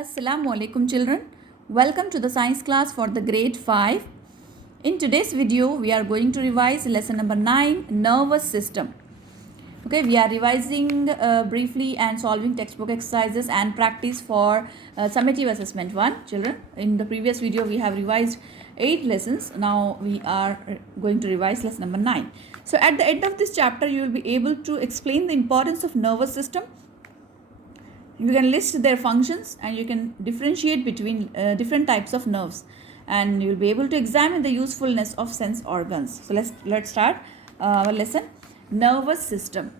Assalamu alaikum children. Welcome to the science class for the grade 5. In today's video we are going to revise lesson number 9, nervous system. Okay, we are revising briefly and solving textbook exercises and practice for summative assessment 1 children. In the previous video we have revised 8 lessons. Now we are going to revise lesson number 9. So at the end of this chapter you will be able to explain the importance of nervous system. You can list their functions and you can differentiate between different types of nerves, and you will be able to examine the usefulness of sense organs. So let's start our lesson. Nervous system.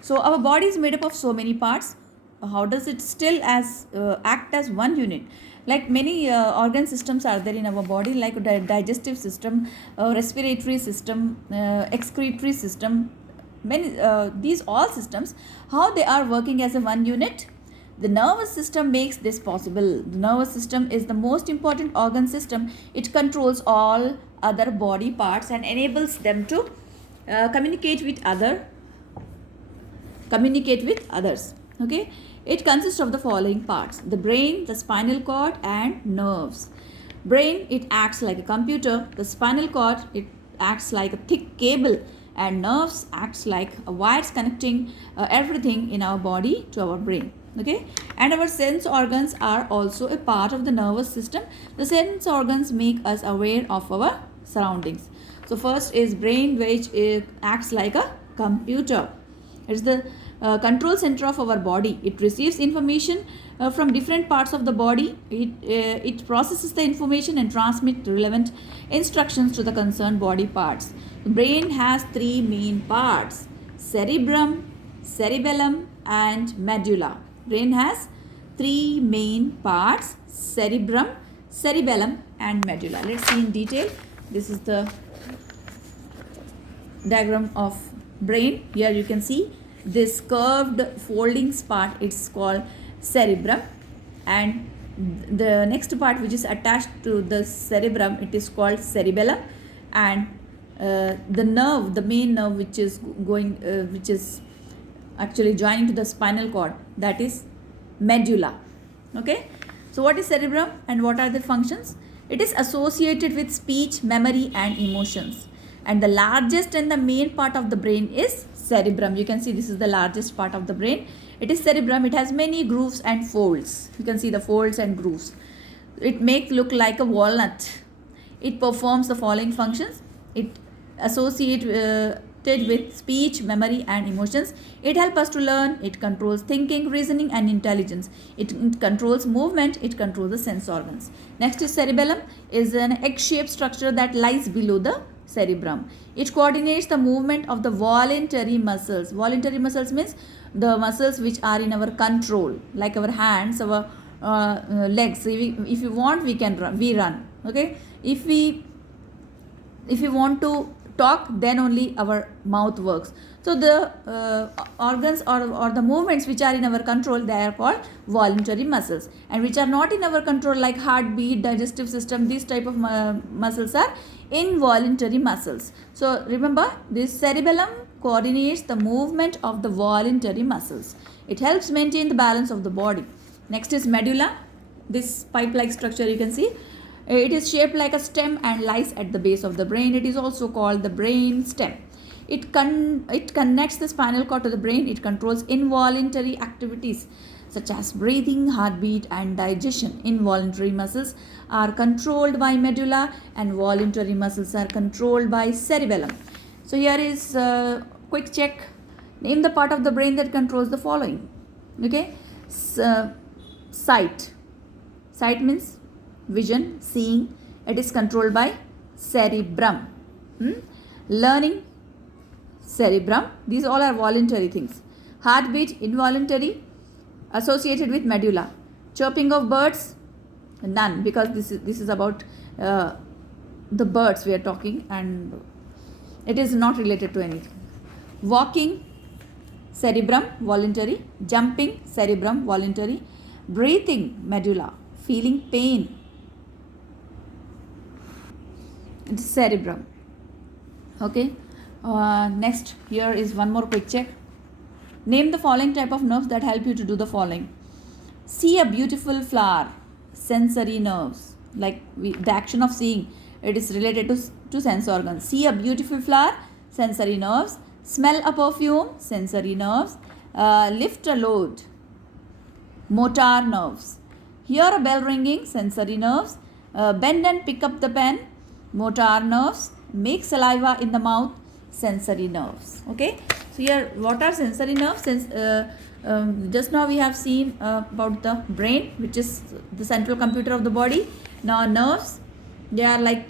So our body is made up of so many parts. How does it still act as one unit? Like many organ systems are there in our body, like digestive system, respiratory system, excretory system. These all systems, how they are working as a one unit. The nervous system makes this possible. The nervous system is the most important organ system. It controls all other body parts and enables them to communicate with others. Okay, it consists of the following parts: the brain, the spinal cord, and nerves. Brain, it acts like a computer. The spinal cord, it acts like a thick cable, and nerves acts like a wires connecting everything in our body to our brain. Okay, and our sense organs are also a part of the nervous system. The sense organs make us aware of our surroundings. So first is brain, which acts like a computer. It's the control center of our body. It receives information from different parts of the body. It processes the information and transmits relevant instructions to the concerned body parts. The brain has three main parts: cerebrum, cerebellum, and medulla. Brain has three main parts: cerebrum, cerebellum, and medulla. Let's see in detail. This is the diagram of brain. Here you can see this curved folding part. It's called cerebrum, and the next part which is attached to the cerebrum, it is called cerebellum, and the main nerve which is actually joining to the spinal cord, that is medulla. Okay, so what is cerebrum and what are the functions? It is associated with speech, memory, and emotions, and the largest and the main part of the brain is cerebrum. You can see this is the largest part of the brain. It is cerebrum. It has many grooves and folds. You can see the folds and grooves. It makes look like a walnut. It performs the following functions. It associated with speech, memory, and emotions. It helps us to learn. It controls thinking, reasoning, and intelligence. It controls movement. It controls the sense organs. Next is cerebellum, is an egg-shaped structure that lies below the cerebrum. It coordinates the movement of the voluntary muscles. Voluntary muscles means the muscles which are in our control, like our hands, our legs. If you want, we can run. We run. Okay. If we want to talk, then only our mouth works. So the organs or the movements which are in our control, they are called voluntary muscles, and which are not in our control, like heartbeat, digestive system, these type of muscles are involuntary muscles. So remember, this cerebellum coordinates the movement of the voluntary muscles. It helps maintain the balance of the body. Next is medulla. This pipe-like structure you can see. It is shaped like a stem and lies at the base of the brain. It is also called the brain stem. It connects the spinal cord to the brain. It controls involuntary activities such as breathing, heartbeat, and digestion. Involuntary muscles are controlled by medulla, and voluntary muscles are controlled by cerebellum. So here is a quick check. Name the part of the brain that controls the following. Okay, sight. Sight means vision, seeing. It is controlled by cerebrum. Learning, cerebrum. These all are voluntary things. Heartbeat, involuntary, associated with medulla. Chirping of birds, none, because this is about the birds we are talking, and it is not related to anything. Walking, cerebrum, voluntary. Jumping, cerebrum, voluntary. Breathing, medulla. Feeling pain, it's cerebrum. Okay, next here is one more quick check. Name the following type of nerves that help you to do the following: See a beautiful flower, sensory nerves. Like the action of seeing, it is related to sense organs. See a beautiful flower, sensory nerves. Smell a perfume, sensory nerves. Lift a load, motor nerves. Hear a bell ringing, sensory nerves. Bend and pick up the pen, motor nerves. Make saliva in the mouth, sensory nerves. Okay, so here what are sensory nerves? Just now we have seen about the brain, which is the central computer of the body. Now nerves, they are like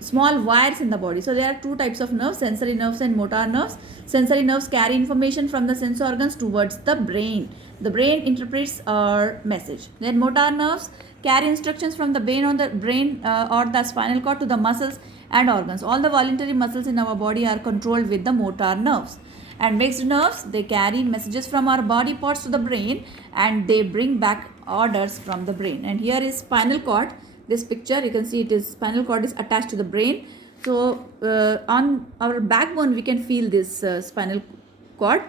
small wires in the body. So there are two types of nerves, sensory nerves and motor nerves. Sensory nerves carry information from the sense organs towards the brain. The brain interprets our message. Then motor nerves carry instructions from the brain or the spinal cord to the muscles and organs. All the voluntary muscles in our body are controlled with the motor nerves. And mixed nerves, they carry messages from our body parts to the brain, and they bring back orders from the brain. And here is spinal cord. This picture, you can see it is spinal cord is attached to the brain. So on our backbone we can feel this spinal cord.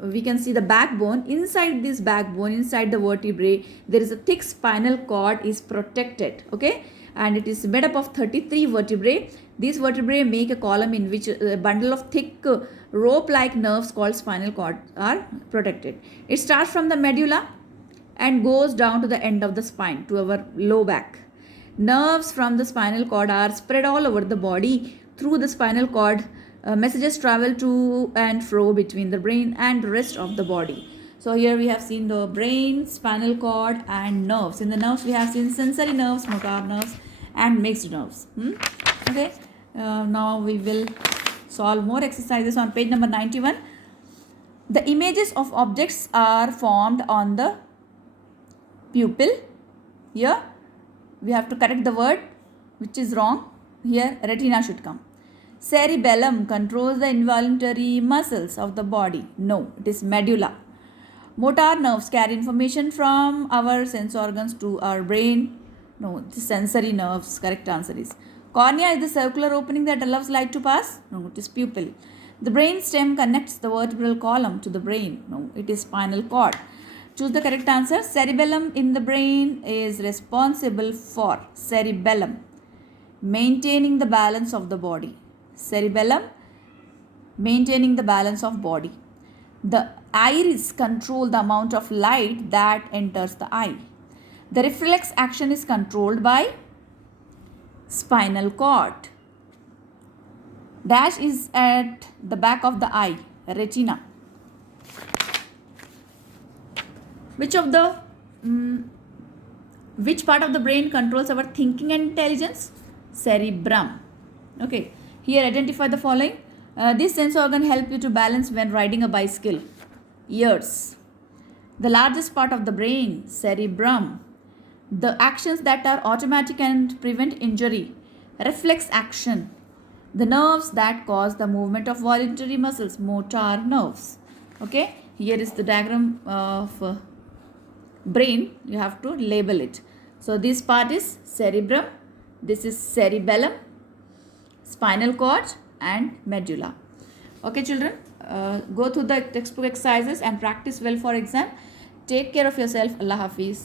We can see the backbone. Inside this backbone, inside the vertebrae, there is a thick spinal cord is protected. Okay, and it is made up of 33 vertebrae. These vertebrae make a column in which a bundle of thick rope-like nerves called spinal cord are protected. It starts from the medulla and goes down to the end of the spine, to our low back. Nerves from the spinal cord are spread all over the body. Through the spinal cord, messages travel to and fro between the brain and the rest of the body. So here we have seen the brain, spinal cord and nerves. In the nerves we have seen sensory nerves, motor nerves and mixed nerves. Okay, now we will solve more exercises on page number 91. The images of objects are formed on the pupil. Here we have to correct the word which is wrong. Here retina should come. Cerebellum controls the involuntary muscles of the body. No, it is medulla. Motor nerves carry information from our sense organs to our brain. No, it is sensory nerves. Correct answer is. Cornea is the circular opening that allows light to pass. No, it is pupil. The brain stem connects the vertebral column to the brain. No, it is spinal cord. Choose the correct answer. Cerebellum in the brain is responsible for maintaining the balance of the body. Cerebellum maintaining the balance of body. The iris control the amount of light that enters the eye. The reflex action is controlled by spinal cord. Dash is at the back of the eye, retina. Which part of the brain controls our thinking and intelligence? Cerebrum. Okay, here identify the following. This sense organ help you to balance when riding a bicycle. Ears. The largest part of the brain, cerebrum. The actions that are automatic and prevent injury. Reflex action. The nerves that cause the movement of voluntary muscles, motor nerves. Okay, here is the diagram of brain. You have to label it. So this part is cerebrum, this is cerebellum, spinal cord and medulla. Okay children, go through the textbook exercises and practice well for exam. Take care of yourself. Allah Hafiz.